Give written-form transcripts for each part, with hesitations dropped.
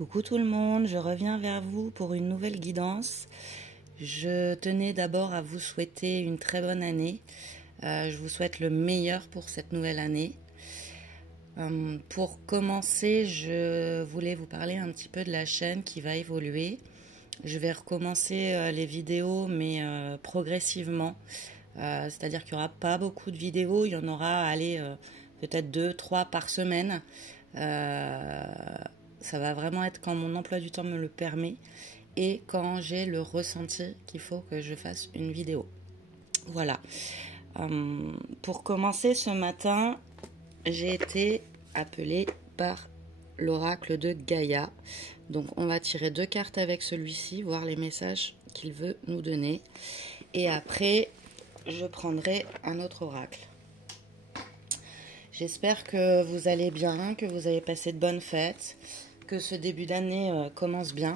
Coucou tout le monde, je reviens vers vous pour une nouvelle guidance. Je tenais d'abord à vous souhaiter une très bonne année. Je vous souhaite le meilleur pour cette nouvelle année. Pour commencer, je voulais vous parler un petit peu de la chaîne qui va évoluer. Je vais recommencer les vidéos, mais progressivement. C'est-à-dire qu'il n'y aura pas beaucoup de vidéos, il y en aura, peut-être 2, 3 par semaine. Ça va vraiment être quand mon emploi du temps me le permet et quand j'ai le ressenti qu'il faut que je fasse une vidéo. Voilà. Pour commencer ce matin, j'ai été appelée par l'oracle de Gaïa. Donc on va tirer 2 cartes avec celui-ci, voir les messages qu'il veut nous donner. Et après, je prendrai un autre oracle. J'espère que vous allez bien, que vous avez passé de bonnes fêtes, que ce début d'année commence bien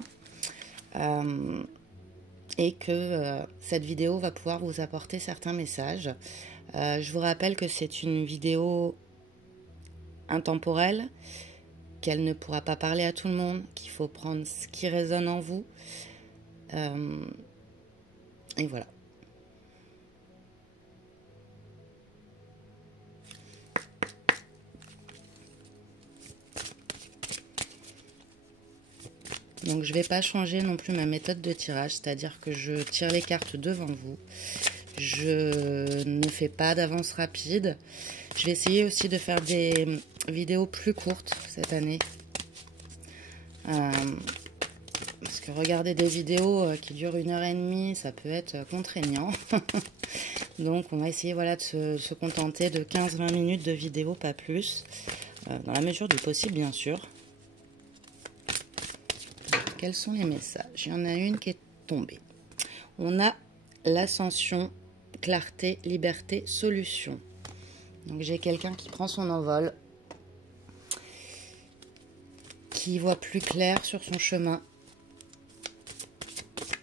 et que cette vidéo va pouvoir vous apporter certains messages. Je vous rappelle que c'est une vidéo intemporelle, qu'elle ne pourra pas parler à tout le monde, qu'il faut prendre ce qui résonne en vous. Et voilà. Donc je ne vais pas changer non plus ma méthode de tirage, c'est-à-dire que je tire les cartes devant vous. Je ne fais pas d'avance rapide. Je vais essayer aussi de faire des vidéos plus courtes cette année. Parce que regarder des vidéos qui durent 1h30, ça peut être contraignant. Donc on va essayer voilà, de se contenter de 15-20 minutes de vidéo, pas plus. Dans la mesure du possible, bien sûr. Quels sont les messages? Il y en a une qui est tombée. On a l'ascension, clarté, liberté, solution. Donc j'ai quelqu'un qui prend son envol, qui voit plus clair sur son chemin.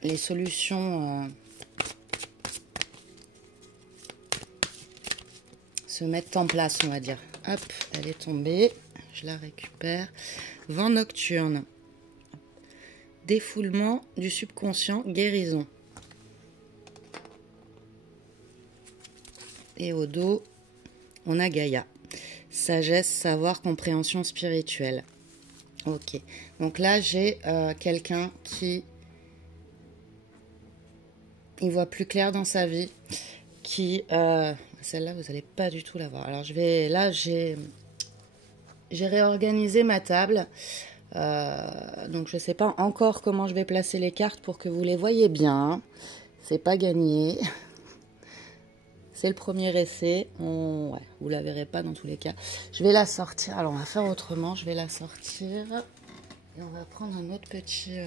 Les solutions se mettent en place, on va dire. Hop, elle est tombée. Je la récupère. Vent nocturne. Défoulement du subconscient, guérison. Et au dos, on a Gaïa. Sagesse, savoir, compréhension spirituelle. Ok. Donc là, j'ai quelqu'un qui y voit plus clair dans sa vie. Qui, celle-là, vous n'allez pas du tout la voir. Alors, là, j'ai réorganisé ma table. Donc je ne sais pas encore comment je vais placer les cartes pour que vous les voyez bien. C'est pas gagné. C'est le premier essai. Ouais, vous la verrez pas dans tous les cas. Je vais la sortir. Alors on va faire autrement. Je vais la sortir. Et on va prendre un autre petit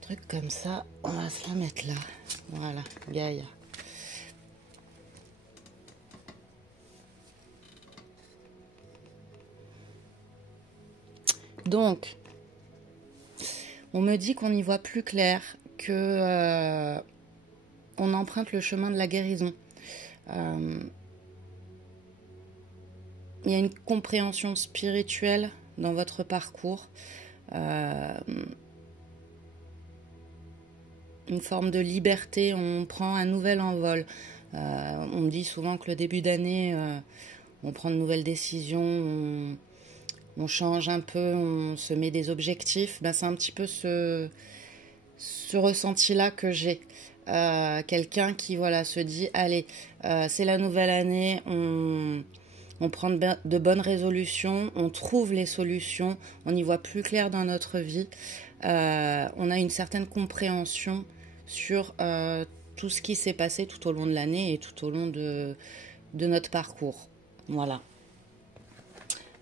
truc comme ça. On va se la mettre là. Voilà, Gaïa. Donc, on me dit qu'on y voit plus clair, que on emprunte le chemin de la guérison. Il y a une compréhension spirituelle dans votre parcours, une forme de liberté, on prend un nouvel envol. On me dit souvent que le début d'année, on prend de nouvelles décisions, on change un peu, on se met des objectifs. Ben, c'est un petit peu ce ressenti-là que j'ai. Quelqu'un qui voilà, se dit, allez, c'est la nouvelle année, on prend de bonnes résolutions, on trouve les solutions, on y voit plus clair dans notre vie. On a une certaine compréhension sur tout ce qui s'est passé tout au long de l'année et tout au long de notre parcours. Voilà.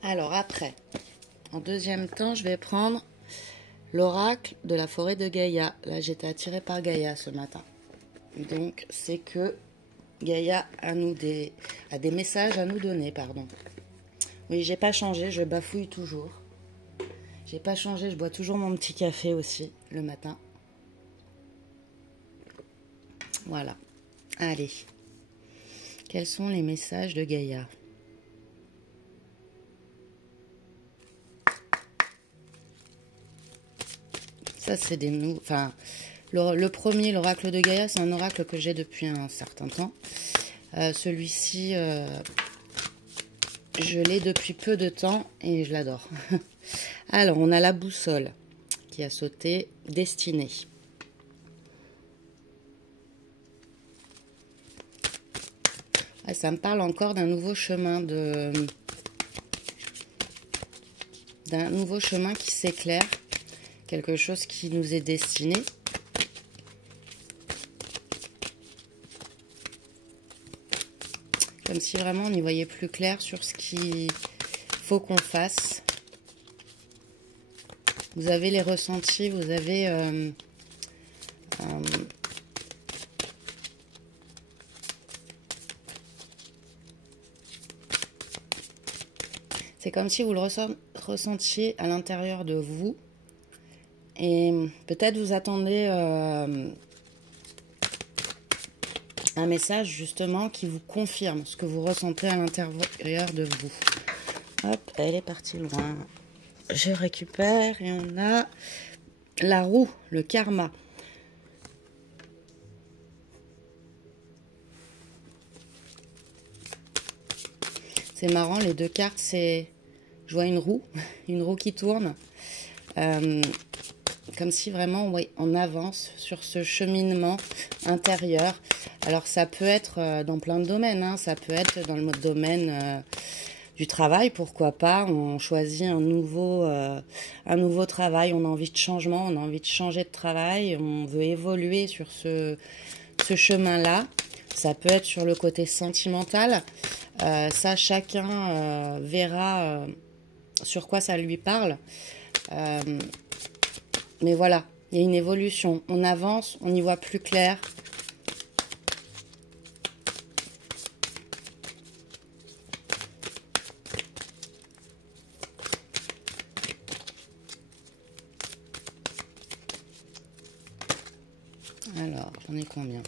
Alors après, en deuxième temps, je vais prendre l'oracle de la forêt de Gaïa. Là, j'étais attirée par Gaïa ce matin. Donc, c'est que Gaïa a des messages à nous donner, pardon. Oui, j'ai pas changé, je bafouille toujours. J'ai pas changé, je bois toujours mon petit café aussi, le matin. Voilà. Allez. Quels sont les messages de Gaïa ? Ça, c'est des... Enfin, le premier, l'oracle de Gaïa, c'est un oracle que j'ai depuis un certain temps. Celui-ci, je l'ai depuis peu de temps et je l'adore. Alors, on a la boussole qui a sauté, destinée. Ah, ça me parle encore d'un nouveau chemin d'un nouveau chemin qui s'éclaire, quelque chose qui nous est destiné. Comme si vraiment on y voyait plus clair sur ce qu'il faut qu'on fasse. Vous avez les ressentis, vous avez c'est comme si vous le ressentiez à l'intérieur de vous. Et peut-être vous attendez un message justement qui vous confirme ce que vous ressentez à l'intérieur de vous. Hop, elle est partie loin. Je récupère et on a la roue, le karma. C'est marrant, les deux cartes, c'est... Je vois une roue qui tourne. Comme si vraiment, oui, on avance sur ce cheminement intérieur. Alors, ça peut être dans plein de domaines. Hein. Ça peut être dans le domaine du travail, pourquoi pas. On choisit un nouveau travail, on a envie de changement, on a envie de changer de travail, on veut évoluer sur ce chemin-là. Ça peut être sur le côté sentimental. Ça, chacun verra sur quoi ça lui parle. Mais voilà, il y a une évolution. On avance, on y voit plus clair. Alors, j'en ai combien?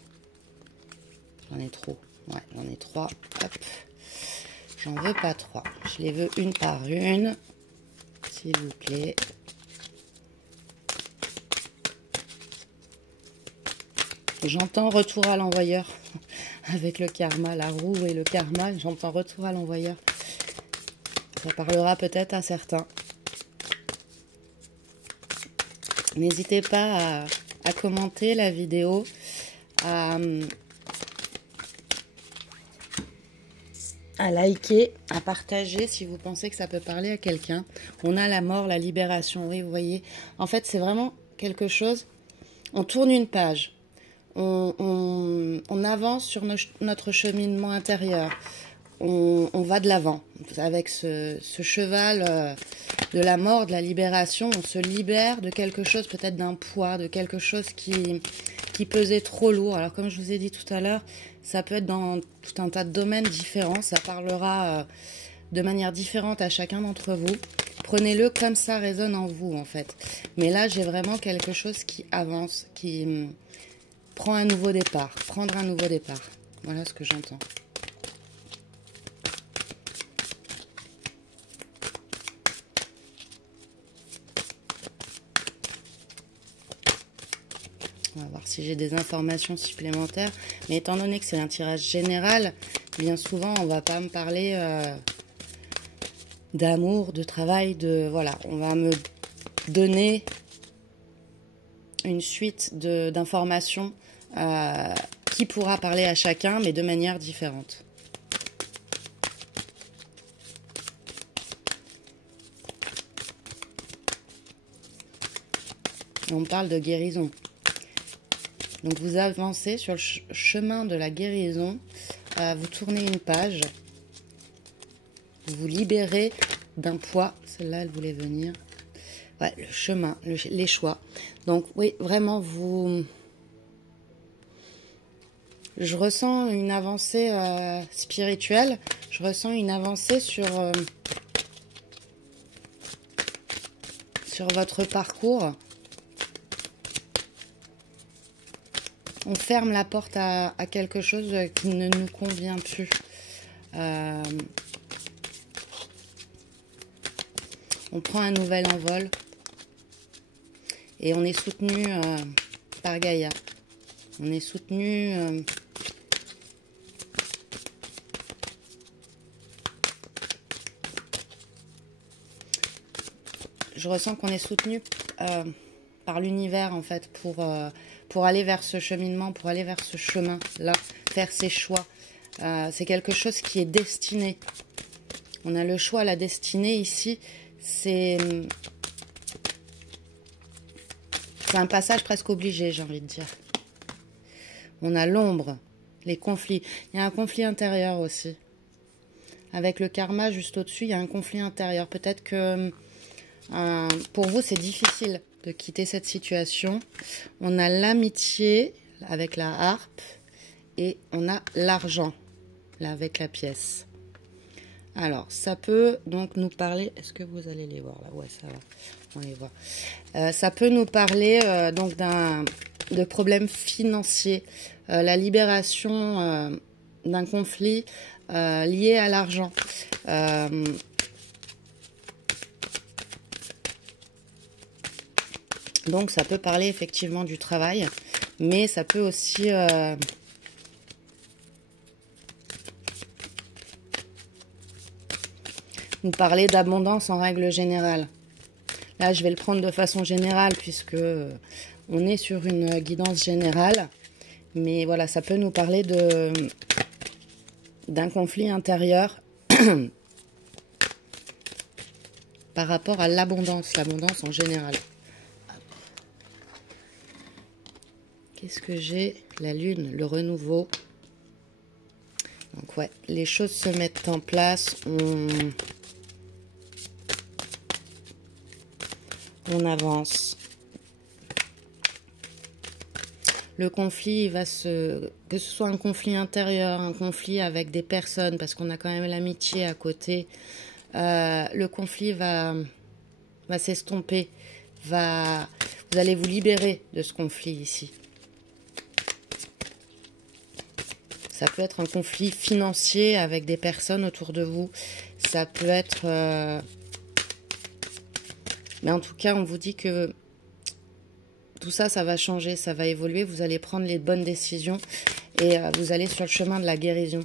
J'en ai trop. Ouais, j'en ai 3. Hop. J'en veux pas 3. Je les veux une par une. S'il vous plaît. J'entends retour à l'envoyeur. Avec le karma, la roue et le karma. J'entends retour à l'envoyeur. Ça parlera peut-être à certains. N'hésitez pas à commenter la vidéo, à liker, à partager si vous pensez que ça peut parler à quelqu'un. On a la mort, la libération, oui, vous voyez. En fait, c'est vraiment quelque chose... On tourne une page, on avance sur notre cheminement intérieur, on va de l'avant. Avec ce cheval de la mort, de la libération, on se libère de quelque chose, peut-être d'un poids, de quelque chose qui pesait trop lourd. Alors comme je vous ai dit tout à l'heure, ça peut être dans tout un tas de domaines différents, ça parlera de manière différente à chacun d'entre vous. Prenez-le comme ça résonne en vous en fait. Mais là j'ai vraiment quelque chose qui avance, qui prend un nouveau départ, prendre un nouveau départ. Voilà ce que j'entends. On va voir si j'ai des informations supplémentaires. Mais étant donné que c'est un tirage général, bien souvent, on ne va pas me parler d'amour, de travail, de... Voilà, on va me donner une suite d'informations qui pourra parler à chacun, mais de manière différente. On parle de guérison. Donc vous avancez sur le chemin de la guérison, vous tournez une page, vous vous libérez d'un poids, celle-là elle voulait venir, ouais, le chemin, les choix. Donc oui, vraiment je ressens une avancée spirituelle, je ressens une avancée sur votre parcours. On ferme la porte à quelque chose qui ne nous convient plus. On prend un nouvel envol. Et on est soutenu par Gaïa. On est soutenu... je ressens qu'on est soutenu par l'univers, en fait, pour aller vers ce cheminement, pour aller vers ce chemin-là, faire ses choix. C'est quelque chose qui est destiné. On a le choix, la destinée ici, c'est un passage presque obligé, j'ai envie de dire. On a l'ombre, les conflits. Il y a un conflit intérieur aussi. Avec le karma juste au-dessus, il y a un conflit intérieur. Peut-être que pour vous, c'est difficile de quitter cette situation. On a l'amitié avec la harpe et on a l'argent là avec la pièce. Alors, ça peut donc nous parler... Est-ce que vous allez les voir là? Ouais, ça va. On les voit. Ça peut nous parler donc de problèmes financiers. La libération d'un conflit lié à l'argent. Donc, ça peut parler effectivement du travail, mais ça peut aussi... nous parler d'abondance en règle générale. Là, je vais le prendre de façon générale puisque on est sur une guidance générale. Mais voilà, ça peut nous parler d'un conflit intérieur par rapport à l'abondance en général. Qu'est-ce que j'ai? La lune, le renouveau. Donc ouais, les choses se mettent en place. On avance. Le conflit va que ce soit un conflit intérieur, un conflit avec des personnes, parce qu'on a quand même l'amitié à côté, le conflit va s'estomper, vous allez vous libérer de ce conflit ici. Ça peut être un conflit financier avec des personnes autour de vous, ça peut être... Mais en tout cas, on vous dit que tout ça, ça va changer, ça va évoluer. Vous allez prendre les bonnes décisions et vous allez sur le chemin de la guérison.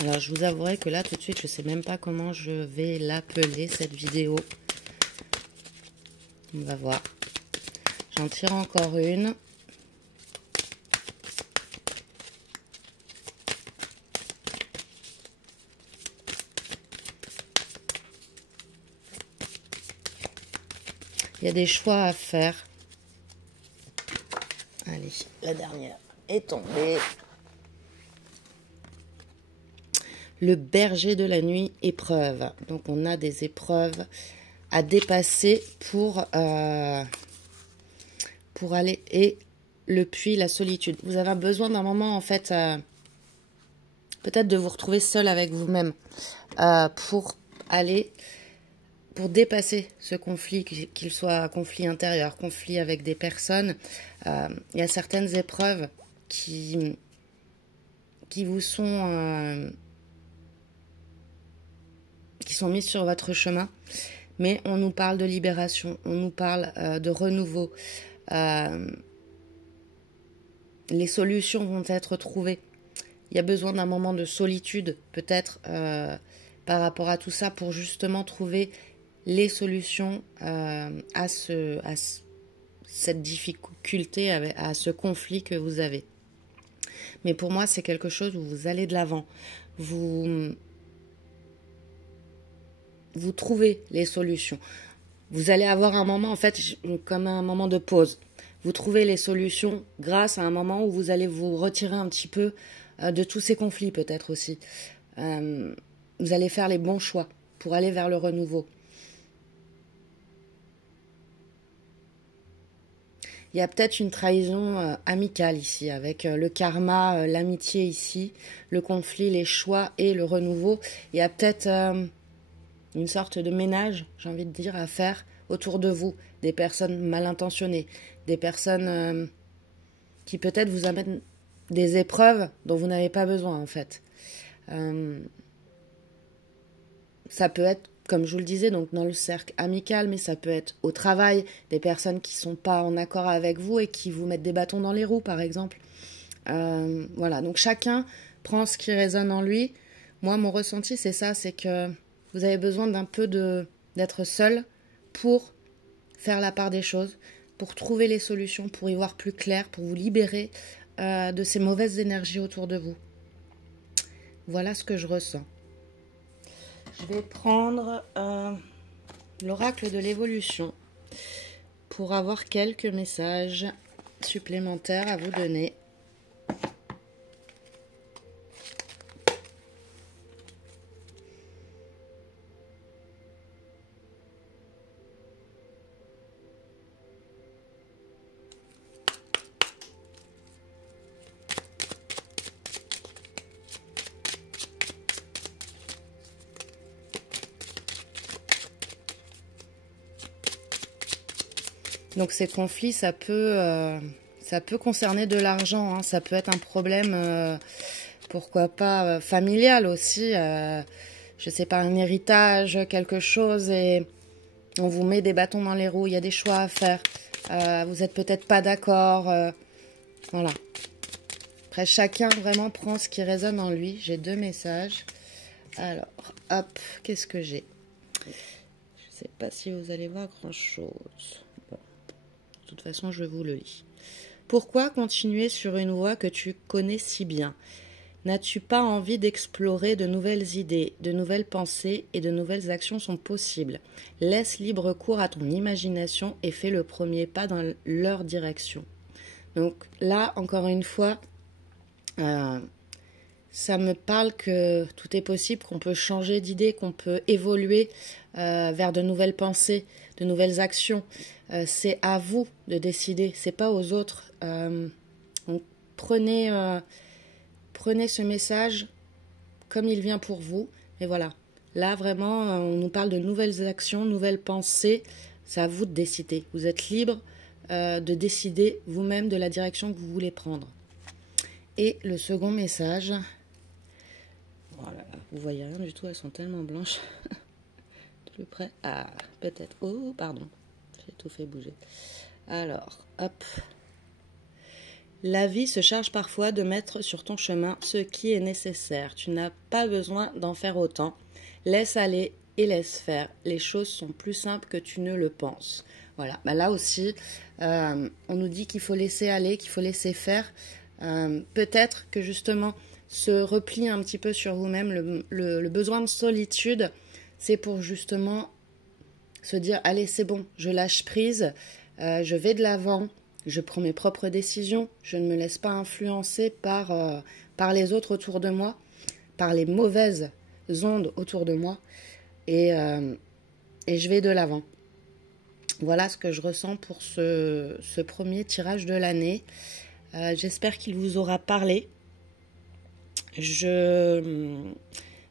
Alors, je vous avouerai que là, tout de suite, je ne sais même pas comment je vais l'appeler, cette vidéo. On va voir. J'en tire encore une. Il y a des choix à faire. Allez, la dernière est tombée. Le berger de la nuit, épreuve. Donc, on a des épreuves à dépasser pour aller... Et le puits, la solitude. Vous avez besoin d'un moment, en fait, peut-être de vous retrouver seul avec vous-même pour dépasser ce conflit, qu'il soit un conflit intérieur, conflit avec des personnes. Il y a certaines épreuves qui vous sont... qui sont mises sur votre chemin, mais on nous parle de libération, on nous parle de renouveau. Les solutions vont être trouvées. Il y a besoin d'un moment de solitude, peut-être, par rapport à tout ça, pour justement trouver les solutions à cette difficulté, à ce conflit que vous avez. Mais pour moi, c'est quelque chose où vous allez de l'avant. Vous trouvez les solutions. Vous allez avoir un moment, en fait, comme un moment de pause. Vous trouvez les solutions grâce à un moment où vous allez vous retirer un petit peu de tous ces conflits, peut-être aussi. Vous allez faire les bons choix pour aller vers le renouveau. Il y a peut-être une trahison amicale ici, avec le karma, l'amitié ici, le conflit, les choix et le renouveau. Il y a peut-être une sorte de ménage, j'ai envie de dire, à faire autour de vous. Des personnes mal intentionnées, des personnes qui peut-être vous amènent des épreuves dont vous n'avez pas besoin, en fait. ça peut être, comme je vous le disais, donc dans le cercle amical, mais ça peut être au travail, des personnes qui ne sont pas en accord avec vous et qui vous mettent des bâtons dans les roues, par exemple. Voilà, donc chacun prend ce qui résonne en lui. Moi, mon ressenti, c'est ça, c'est que vous avez besoin d'un peu d'être seul pour faire la part des choses, pour trouver les solutions, pour y voir plus clair, pour vous libérer de ces mauvaises énergies autour de vous. Voilà ce que je ressens. Je vais prendre l'oracle de l'évolution pour avoir quelques messages supplémentaires à vous donner. Donc ces conflits, ça peut concerner de l'argent, hein. Ça peut être un problème, pourquoi pas, familial aussi. Je sais pas, un héritage, quelque chose, et on vous met des bâtons dans les roues, il y a des choix à faire. Vous n'êtes peut-être pas d'accord. Voilà. Après, chacun vraiment prend ce qui résonne en lui. J'ai 2 messages. Alors, hop, qu'est-ce que j'ai? Je ne sais pas si vous allez voir grand-chose. Bon. De toute façon, je vous le lis. Pourquoi continuer sur une voie que tu connais si bien? N'as-tu pas envie d'explorer de nouvelles idées, de nouvelles pensées et de nouvelles actions sont possibles? Laisse libre cours à ton imagination et fais le premier pas dans leur direction. Donc là, encore une fois, ça me parle que tout est possible, qu'on peut changer d'idée, qu'on peut évoluer vers de nouvelles pensées, de nouvelles actions. C'est à vous de décider, c'est pas aux autres. Donc prenez ce message comme il vient pour vous. Et voilà, là vraiment, on nous parle de nouvelles actions, nouvelles pensées. C'est à vous de décider. Vous êtes libre de décider vous-même de la direction que vous voulez prendre. Et le second message... Voilà, vous voyez rien du tout, elles sont tellement blanches. Plus près. Ah, peut-être. Oh, pardon. J'ai tout fait bouger. Alors, hop. La vie se charge parfois de mettre sur ton chemin ce qui est nécessaire. Tu n'as pas besoin d'en faire autant. Laisse aller et laisse faire. Les choses sont plus simples que tu ne le penses. Voilà, bah là aussi, on nous dit qu'il faut laisser aller, qu'il faut laisser faire. Peut-être que justement, se replier un petit peu sur vous-même, le besoin de solitude, c'est pour justement se dire, allez, c'est bon, je lâche prise, je vais de l'avant, je prends mes propres décisions, je ne me laisse pas influencer par les autres autour de moi, par les mauvaises ondes autour de moi, et je vais de l'avant. Voilà ce que je ressens pour ce premier tirage de l'année. J'espère qu'il vous aura parlé. Je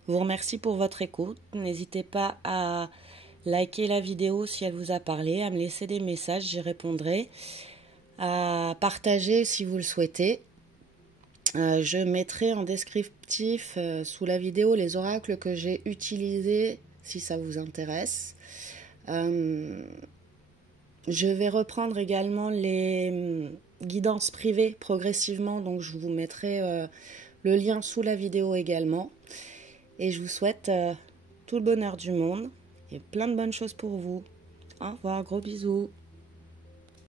vous remercie pour votre écoute. N'hésitez pas à liker la vidéo si elle vous a parlé, à me laisser des messages, j'y répondrai, à partager si vous le souhaitez. Je mettrai en descriptif sous la vidéo les oracles que j'ai utilisés si ça vous intéresse. Je vais reprendre également les guidances privées progressivement, donc je vous mettrai le lien sous la vidéo également. Et je vous souhaite tout le bonheur du monde et plein de bonnes choses pour vous. Au revoir, gros bisous.